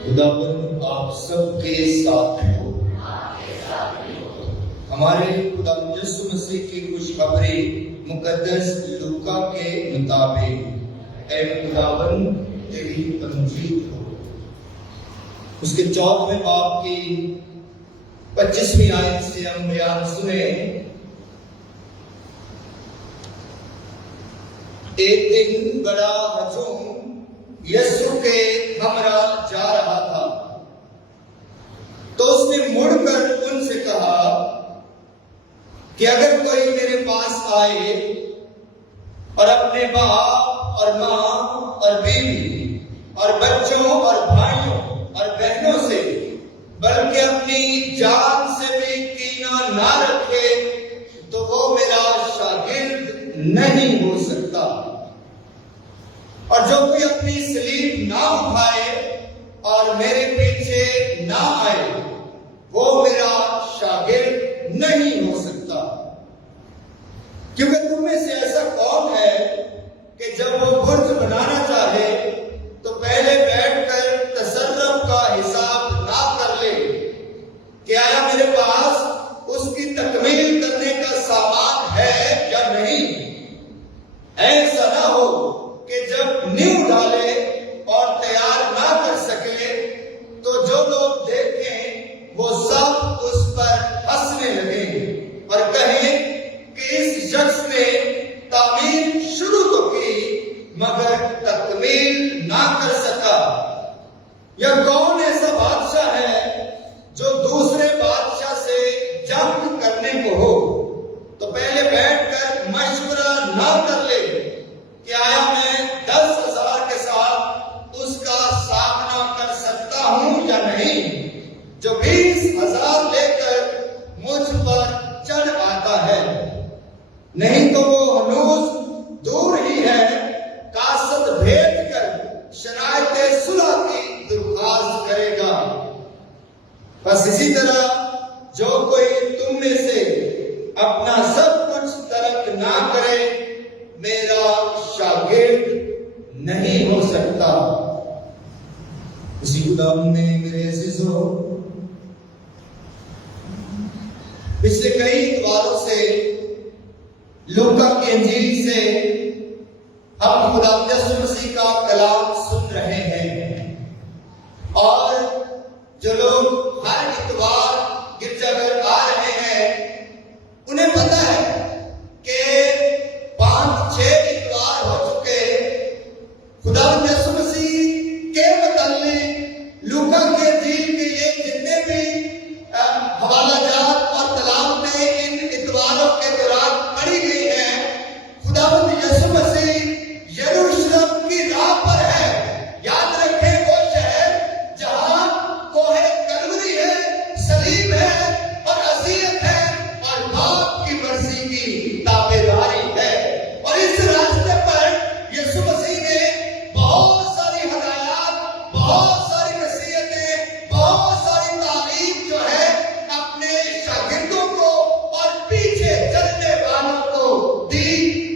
खुदाबंद आप सबके साथ हो। हमारे खुदा यीशु मसीह की खुशखबरी मुकद्दस लूका के मुताबिक ऐ खुदाबंद तेरी तमजीद हो। उसके 14वें बाब की 25वीं आयत से हम बयान सुने। एक दिन बड़ा हजूम यीशु के हमरा जा रहा था, तो उसने मुड़कर उनसे कहा कि अगर कोई मेरे पास आए और अपने बाप और माँ और बीवी और बच्चों और भाइयों और बहनों से बल्कि अपनी जान से भी कीना ना रखे, तो वो मेरा शागिर्द नहीं हो सकता। और जो कोई अपनी सलीब ना उठाए और मेरे पीछे ना आए, वो मेरा शागिर्द नहीं हो सकता। क्योंकि तुम में से ऐसा कौन है कि जब वो बुर्ज बनाना चाहे तो पहले बैठकर तसर्रुफ का हिसाब ना कर ले कि आया मेरे पास उसकी तकमील करने का सामान है या नहीं। ऐसा ना हो कि जब नींव डाले और तैयार ना कर सके तो जो लोग देखें वो सब उस पर हंसने लगे और कहें कि इस शख्स ने तामीर शुरू तो की मगर तकमील ना कर सका। यह कौन ऐसा बादशाह है जो दूसरे बादशाह से जंग करने को हो तो पहले बैठकर मशवरा ना कर ले कि आया मैं 10,000 के साथ उसका सामना कर सकता हूं या नहीं, जो 20,000 लेकर मुझ पर चढ़ आता है। नहीं तो वो हनूज दूर ही है, कासद भेज कर शरायत सुलह की दरख्वास्त करेगा। बस इसी तरह जो कोई तुम में से अपना सब कुछ तर्क ना करे, मेरा शागिर्द नहीं हो सकता। इसी खुदाम ने मेरे अज़ीज़ों, पिछले कई इतवारों से लूका की इंजील से हम खुदा यीशु मसीह का कलाम सुन रहे हैं। और जो लोग हर इतवार गिरजाघर आ रहे हैं उन्हें पता है कि 5-6 इतवार हो चुके खुदा यीशु मसीह के मुतालिक लूका के इंजील के ये जितने भी हवालाजात और कलाम में इन इतवारों के दौरान पढ़ी गई है, खुदावंद यीशु मसीह यरूशलेम की राह पर है। याद रखें, वो शहर जहां कोहे कलवरी है, सलीब है और अज़ियत है और बाप की मर्जी की ताबेदारी है। और इस रास्ते पर यीशु मसीह ने बहुत सारी हदायत, बहुत सारी नसीहतें, बहुत सारी तालीम जो है अपने शागिर्दों को और पीछे चलने वालों को दी।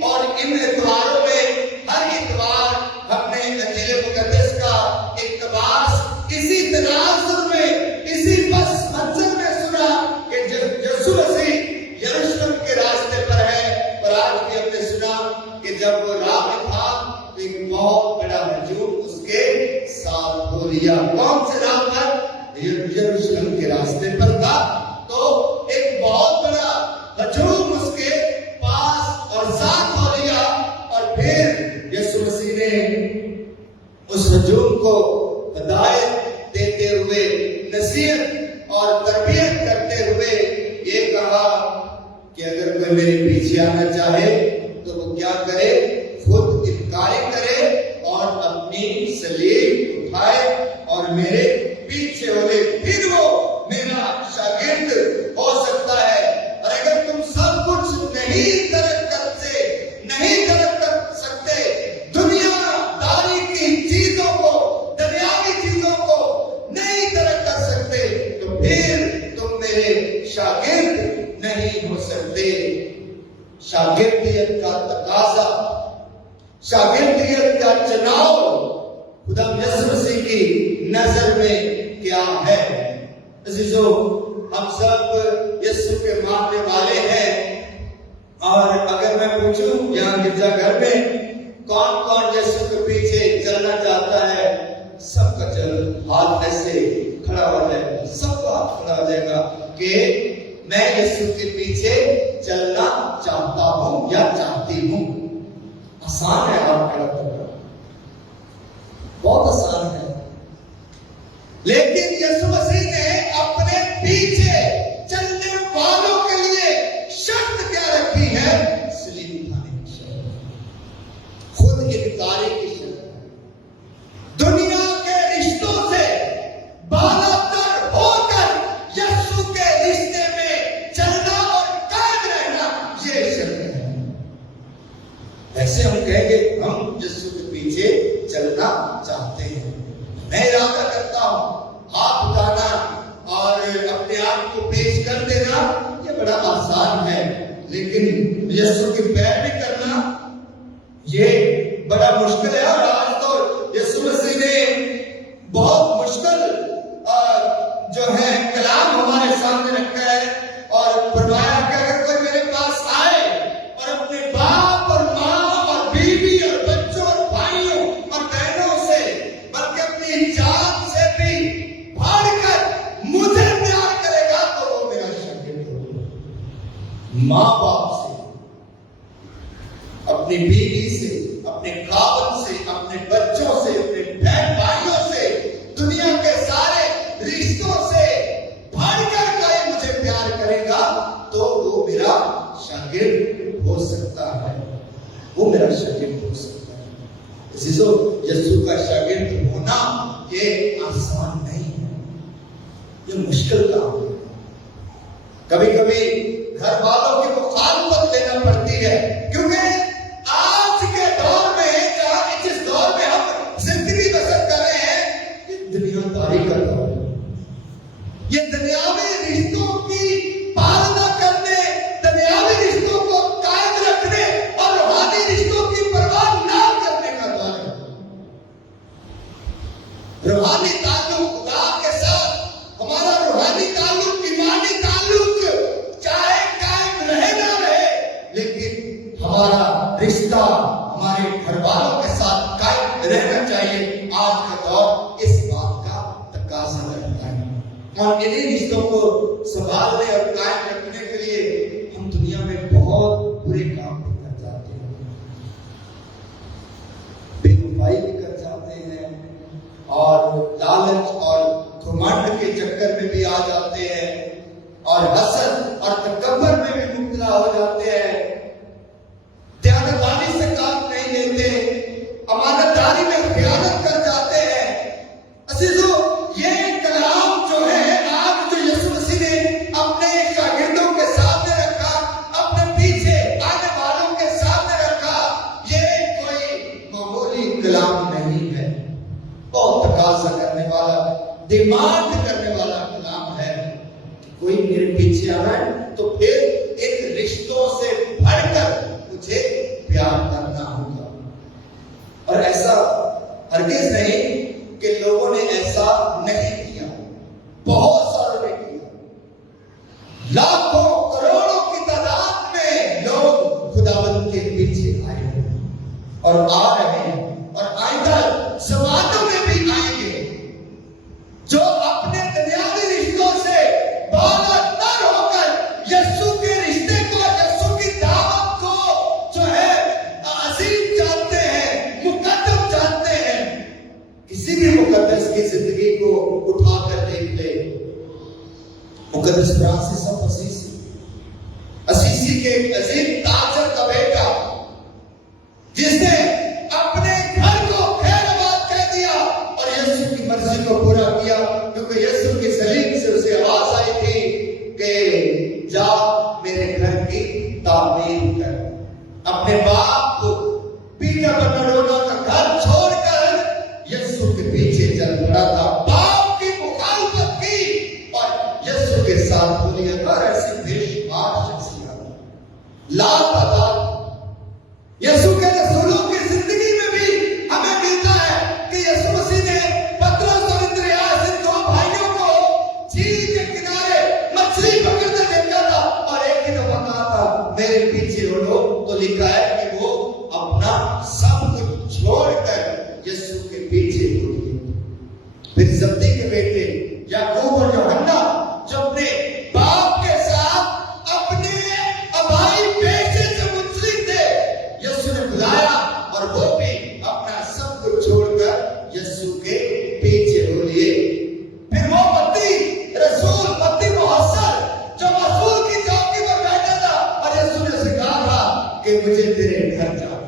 और इन इतवारों में हर इतवार हमने इंजील मुकद्दस का इक़्तिबास इसी तनाज़ुर में, इसी पस मंजर में सुना कि यीशु मसीह यरूशलेम के रास्ते पर है। और आज भी हमने सुना कि जब वो राह में था तो एक बहुत बड़ा हजूम उसके साथ हो लिया। कौन से राह पर? यरूशलेम के रास्ते पर था। तो एक बहुत बड़ा हजूम उसके पास और साथ हो लिया। और फिर यीशु मसीह ने उस हजूम को हिदायत देते हुए, नसीहत और तरबियत करते हुए ये कहा कि अगर कोई मेरे पीछे आना चाहे तो वो क्या करे? खुद इनकार करे और अपनी सलीब उठाए और मेरे पीछे हो ले, फिर वो मेरा शागिर्द हो सकता है। और अगर तुम सब कुछ नहीं तरक कर सकते, दुनियादारी की चीजों को, दुनियावी चीजों को नहीं तरक कर सकते, तो फिर तुम मेरे शागिर्द नहीं हो सकते। शागिर्दियत का तकाजा, शागिर्दियत का चुनाव खुदा यीशु मसीह की नजर में क्या है। अजीजों, हम सब यीशु के मानने वाले हैं, और अगर मैं पूछूं यहाँ गिरजाघर में कौन कौन यीशु के पीछे चलना चाहता है, सबका हाथ ऐसे खड़ा हो जाएगा, सबका हाथ खड़ा हो जाएगा कि मैं यीशु के पीछे चलना चाहता हूं या चाहती हूं। आसान है हाथ खड़ा करना, बहुत आसान है। लेकिन यीशु मसीह ने अपने पीछे चलने वालों के लिए शर्त क्या रखी है? सलीब उठाने की शर्त, खुद इनकारी की शर्त, दुनिया के रिश्तों से बालातर होकर यीशु के रिश्ते में चलना और कायम रहना, ये शर्त है। ऐसे हम कहेंगे हम यीशु के पीछे चलना चाहते हैं। मैं इरादा करता हूं, हाथ उठाना और अपने आप को पेश कर देना ये बड़ा आसान है, लेकिन यीशु की पैरवी करना ये बड़ा मुश्किल है। और आज तो यीशु मसीह ने बहुत मुश्किल जो है कलाम हमारे सामने रखा है और फरमाया कि अगर कोई मेरे पास आए और अपने बाप और माँ और बीवी और बच्चों और भाइयों और बहनों से, बल्कि अपनी जान से भी बढ़कर मुझे प्यार करेगा तो वो मेरा शागिर्द होगा। माँ बाप से, अपनी बीवी से, अपने खावत से, अपने बच्चों से, अपने बहन भाइयों से, दुनिया के सारे रिश्तों से बढ़कर कोई मुझे प्यार करेगा तो वो मेरा शागिर्द हो सकता है, वो मेरा शागिर्द हो सकता है। अजीजों, यीशु का शागिर्द होना ये आसान नहीं है, ये मुश्किल काम है। कभी कभी घर वालों की मुखालफत लेना पड़ती है, क्योंकि आज के दौर में, जिस दौर में हम जिंदगी बसर कर रहे हैं, ये दुनियादारी का दौर है। ये दुनियावी रिश्तों की पालना करने, दुनियावी रिश्तों को कायम रखने और रूहानी रिश्तों की परवाह ना करने का दौर है। रूहानी ताल्लुक खुदा के साथ, हमारा रूहानी ताल्लुक, ईमानी ताल्लुक चाहे कायम रहे ना रहे, लेकिन हमारा रिश्ता हमारे घर वालों के साथ कायम रहना चाहिए। आज का दौर इस बात का तकाजा करता है, और इन्हीं रिश्तों को संभालने और कायम रखने के लिए हम दुनिया में बहुत बुरे काम भी कर जाते हैं, बेवफाई भी कर जाते हैं, और लालच और घमंड के चक्कर में भी आ जाते हैं, और हसद और तकब्बुर में भी मुब्तला हो जाते हैं, दयानतदारी से काम नहीं लेते, अमानतदारी में खयानत कर जाते हैं। अजीजों, ये कलाम जो है आज जो यीशु मसीह ने अपने शागिर्दों के सामने रखा, अपने पीछे आने वालों के सामने रखा, ये कोई मामूली कलाम नहीं है, बहुत तकाजा करने वाला, डिमांड करने वाला कलाम है। कोई मेरे पीछे आ रहा है तो फिर इन रिश्तों से बढ़कर मुझे प्यार करना होगा। और ऐसा हरगिज नहीं कि लोगों ने ऐसा नहीं किया, बहुत सारों ने किया। लाखों करोड़ों की तादाद में लोग खुदावंद के पीछे आए और आ रहे हैं, और आइंदा ज़मानों में भी आएंगे, जो अपने दुनियावी रिश्तों से बालातर होकर यीशु के रिश्ते को, यीशु की दावत को जो है अजीम जानते हैं, मुकद्दस जानते हैं। किसी भी मुकद्दस की जिंदगी को उठाकर देख ले, मुकद्दस फ्रांसिस ऑफ असीसी के एक अजीम ताजर का बेटा, जिसने अपने घर को खैराबाद कह दिया और यीशु की मर्जी को पूरा किया, क्योंकि यीशु की सलीब से उसे आवाज आई थी कि जा मेरे घर की तामीर कर। अपने बाप को पीटर बर्नार्डोना का घर छोड़कर यीशु के पीछे चल पड़ा था, बाप की मुखालफत की और यीशु के साथ हो लिया था। ऐसी बेशुमार शख्सियत लातादाद यीशु के रसूलों की जिंदगी में भी हमें मिलता है कि यीशु मसीह ने पतरस बेटे याकूब और यूहन्ना जो अपने बाप के साथ अपने अभाई पेशे से मुंसलिक थे, यीशु ने बुलाया और वो भी अपना सब कुछ छोड़कर यीशु के पीछे हो लिए। फिर वो मत्ती मुहस्सर जो मसूल की चौकी पर बैठा था और यीशु ने उसे कहा था कि मुझे तेरे घर जाना,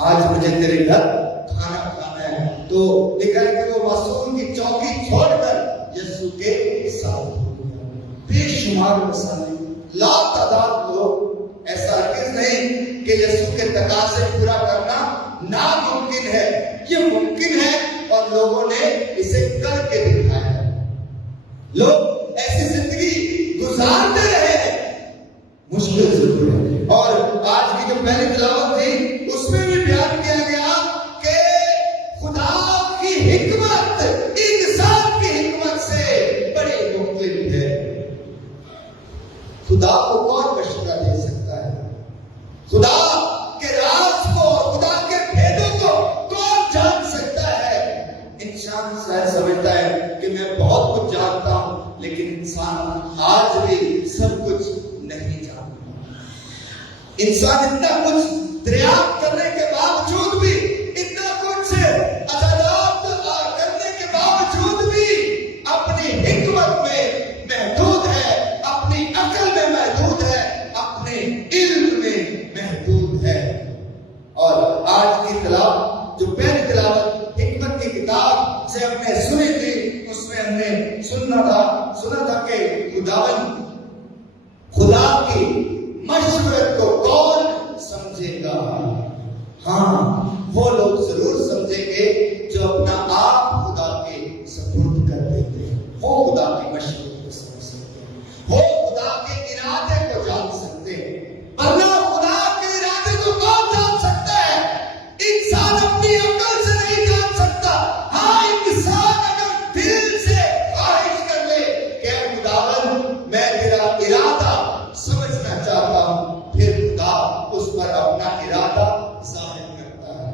आज मुझे तेरे घर खाना खाना है। तो लिखा है कि वो मसूल की चौकी छोड़कर यीशु के साथ हो गया। बेशुमार मसाले, लातादाद लोग, ऐसा हरगिज़ नहीं कि यीशु के तकाज़े पूरा करना नामुमकिन है, ये मुमकिन है और लोगों ने इसे करके दिखाया। लोग ऐसी जिंदगी गुजारते रहे हैं, मुश्किल जरूर है। और आज की जो पहली तिलावत थी उसमें भी बयान किया गया कि खुदा की हिकमत इंसान की हिकमत से बड़ी मुख्तलिफ है। खुदा को कौन मशवरा दे सकता है? खुदा के राज को, खुदा के भेदों को कौन जान सकता है? इंसान शायद समझता है कि मैं बहुत कुछ जानता हूं, लेकिन इंसान आज भी सब कुछ नहीं जानता। इंसान इतना कुछ दरियाफ्त करने के बावजूद भी, इतना कुछ अदालत करने के बावजूद भी अपनी हिकमत में महदूद है, अपनी अकल में महदूद है, अपने इल्म में महदूद है। और आज की तिलावत, जो पहली तिलावत हिकमत की किताब से हमने सुनी थी, उसमें हमने सुना था कि खुदा की मशवरत को कौन समझेगा? हाँ, वो लोग जरूर समझेंगे जो अपना आप खुदा के सुपुर्द कर देते हैं। वो खुदा की मशवरत को समझ सकते हैं, वो खुदा के इरादे को जान सकते हैं। वरना खुदा के इरादे को कौन जान सकता है? इंसान अपनी अकल से नहीं जान सकता। हाँ, इंसान अगर दिल से ख्वाहिश कर ले कि खुदावन मैं तेरा इरादा समझना चाहता हूं, फिर खुदा उस पर अपना इरादा जाहिर करता है।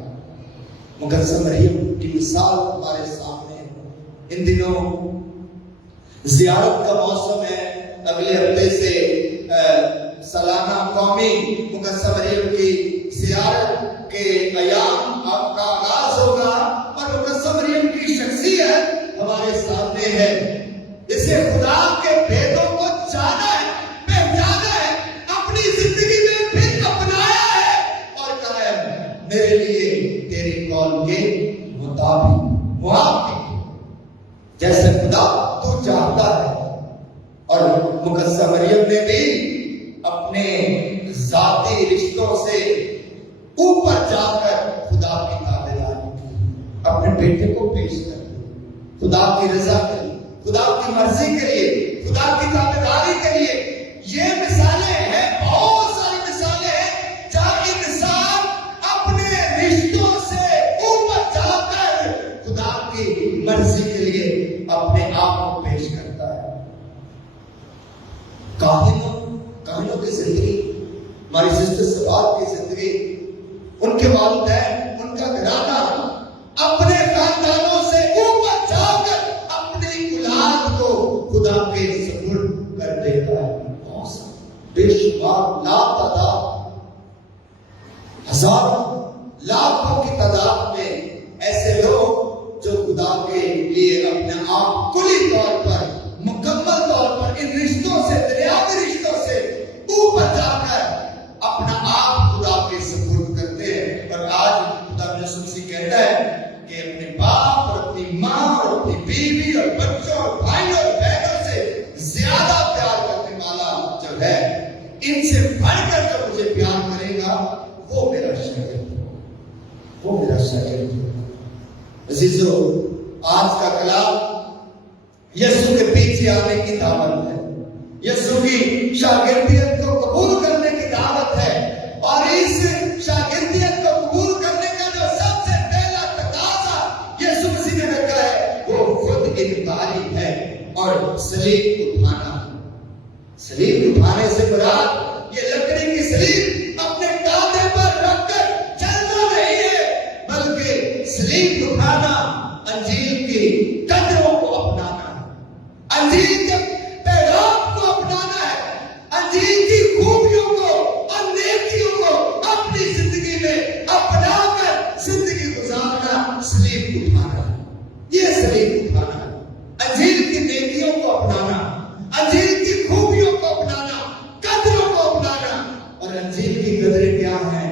मुकद्दस मरियम की मिसाल हमारे सामने है। इन दिनों जियारत का मौसम है। अगले हफ्ते से सालाना कौमी मुकद्दस मरियम की जियारत के अयाम का आगाज होगा और मुकद्दस मरियम की शख्सियत हमारे सामने है। इसे खुदा के भेदों को जाना है, पहचाना है, अपनी जिंदगी में फिर अपनाया है और कहा है मेरे लिए तेरी कौल के मुताबिक मुआफिक जैसे खुदा तू चाहता है। और मुकद्दस मरियम ने भी अपने जाती रिश्तों से ऊपर जाकर खुदा की ताबेदारी की, अपने बेटे को पेश कर दिया खुदा की रजा के लिए, खुदा की मर्जी के लिए, खुदा की ताबेदारी के लिए। ये मिसालें हैं, बहुत सारी मिसालें हैं जहां इंसान अपने रिश्तों से ऊपर जाकर खुदा की मर्जी के लिए अपने आप को पेश करता है। काहिनों की जिंदगी, हमारी सिस्टर सबात की जिंदगी, उनके वालिदैन, उनका घराना अपने खानदानों से ऊपर जाकर अपनी औलाद को खुदा के सुपुर्द कर देता है। बेशुमार लातादाद, हजारों लाखों की तादाद में ऐसे लोग जो खुदा के लिए अपने आप कुली तौर पर, मुकम्मल तौर पर इन रिश्तों से, दुनियावी रिश्तों से ऊपर जाकर अपना आप खुदा के सुपुर्द करते हैं। और आज खुदा यीशु कहता है कि अपने बाप और अपनी माँ और अपनी बीवी और बच्चों और भाइयों और बहनों से ज्यादा प्यार करने वाला जो है, इनसे बढ़कर जो मुझे प्यार करेगा वो मेरा शागिर्द, वो मेरा शागिर्द। अजीजों, आज का कलाम यीशु के पीछे आने की दावत है, यीशु की शागिर्दियत को कबूल करने की दावत है। और इस शागिर्दियत को कबूल करने का जो सबसे पहला तकाजा यीशु मसीह ने रखा है वो खुद इनकारी है और सलीब उठाना। सलीब उठाने से मुराद ये लकड़ी की सलीब अपने कांधे पर रखकर चलना नहीं है, बल्कि सलीब उठाना अंजील की कदरों को है, ये सलीब उठाना है। अंजील की नेकियों को अपनाना, अंजील की खूबियों को अपनाना, कदरों को अपनाना। और अंजील की कदरें क्या हैं?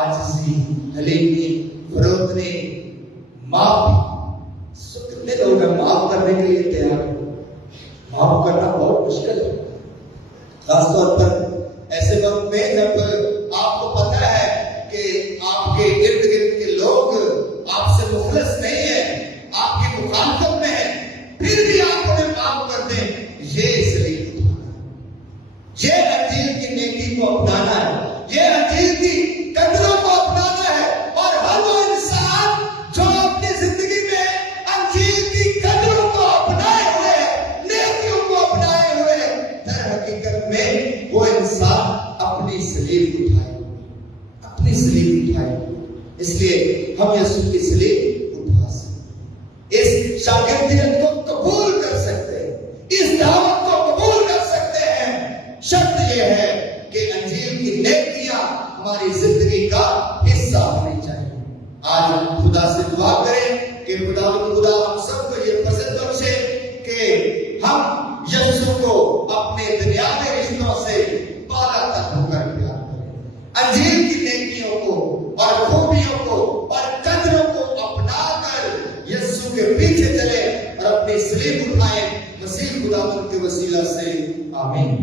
आजिज़ी, हलीमी, फरोतनी, माफी। कितने लोग हैं माफ करने के लिए तैयार हो? माफ करना बहुत मुश्किल है, खासतौर पर ऐसे वक्त में जब आपको पता है कि आपके इर्द गिर्द के लोग आपसे मुखलिस नहीं है, आपकी मुखालफत में है, फिर भी आप उन्हें माफ कर दें। ये सलीब उठाना है, ये अंजील की नेकी को अपनाना है, ये अंजील की कदरों को अपनाना है। और हर वो इंसान जो अपनी जिंदगी में अंजील की कदरों को अपनाए हुए, नेकियों को अपनाए हुए, दर हकीकत में वो इंसान अपनी सलीब उठाए, अपनी सलीब उठाए। इसलिए हम यीशु की सलीब उठा सकते, इस शागिर्दियत को कबूल कर सकते हैं, इस दावत को कबूल कर सकते हैं। शर्त यह है कि अंजील की नेकियां हमारी जिंदगी का हिस्सा होनी चाहिए। आज खुदा से दुआ करें कि खुदा हम सबको ये फजल बख्शे कि हम यीशु को अपने दुनियावी रिश्तों से बाला तक होकर प्यार करें। अंजील की नेकियों को और खूबियों को और कदरों को अपनाकर यीशु के पीछे चले और अपनी सलीब उठाएं। मसीह खुदा के वसीला से आमीन।